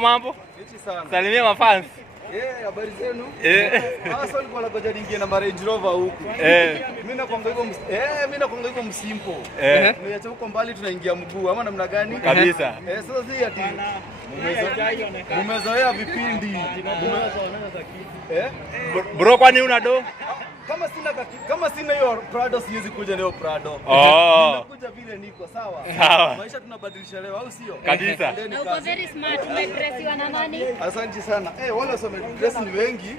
Mambo. Salimia mafans. Habari zenu? Sasa nilikuwa nagoja ningie na Range Rover huku. Mimi nakwambia hivyo msimpo. Tumeacha huko mbali tunaingia mguu ama namna gani? Kabisa. Sasa si ati umezoea vipindi. Bro, kwani una do? Kama sina hiyo Prado siwezi kuja leo Prado. Ninakuja vile niko sawa. Maisha tunabadilisha leo au sio? Kabisa. Na uko very smart, umedressiwa na nani? Asante sana. Wale wamedress ni wengi.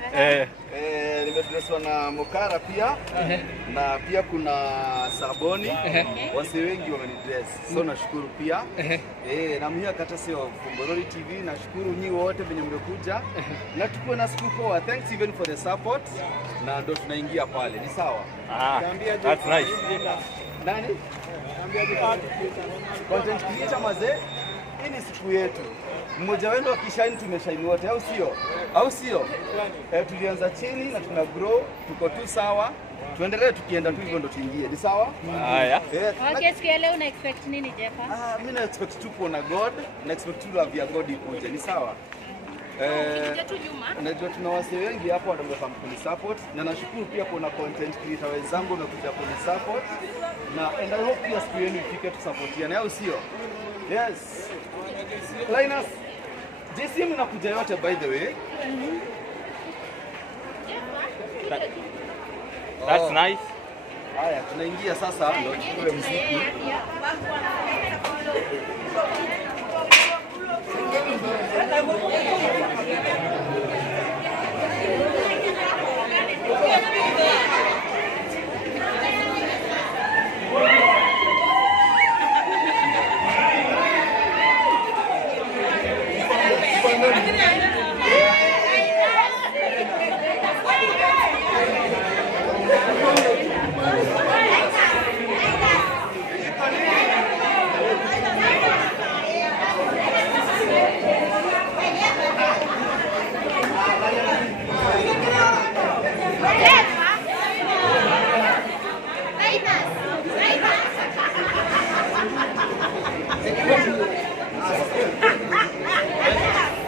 Nimedresswa na Mokara pia. Na pia kuna Saboni. Wase wengi wamenidress. So nashukuru pia. Na mimi kata sio Gari TV, nashukuru nyinyi wote venye mmekuja. Na tuko na siku poa. Thanks even for the support. Na ndo tunaingia pale. Ni sawa? That's nice. Nani? Content creator mazee. Hii ni siku yetu. Mmoja wenu akishine tumeshine wote au sio? Au sio? Tulianza chini na tuna grow, tuko tu sawa. Tuendelee tukienda tu hivyo ndo tuingie. Ni sawa? Haya. Okay, siku ya leo una expect nini Jefa? Mimi na expect tu kuona God, na expect tu love ya God ikuje. Ni sawa? Najua tuna wase wengi hapo wanaomba kuni support na nashukuru pia kuna content creator wenzangu wamekuja kuni support na and I hope pia siku yenu ifike tusupportiane au sio? Yes. Linus, JCM inakuja yote by the way. That's nice. Haya, tunaingia sasa ndio tuchukue muziki.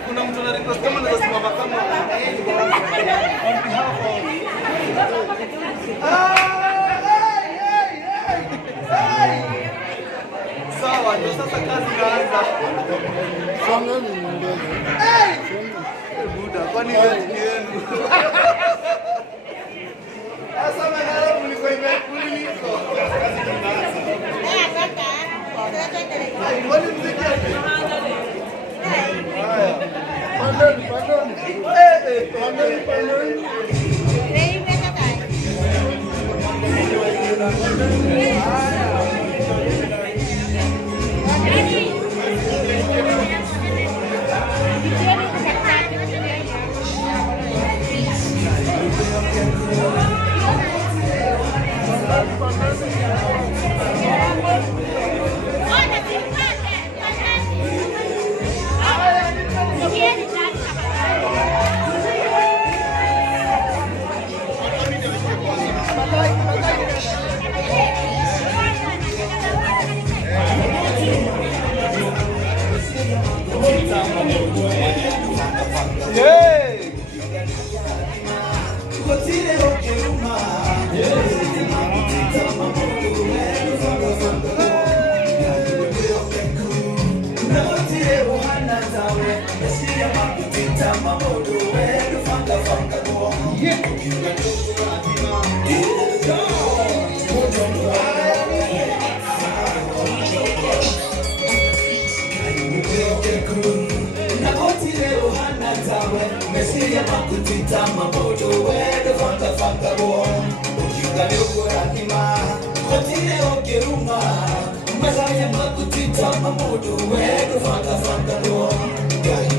Kuna mtu na request kama naweza simama kama sawa, ndio sasa kazi inaanza. Songa ni mbele. Buda, kwani wewe ni yenu? Sasa mnalo kuliko imekuliko. Wali mziki yake. Pardon. Gari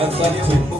Asante.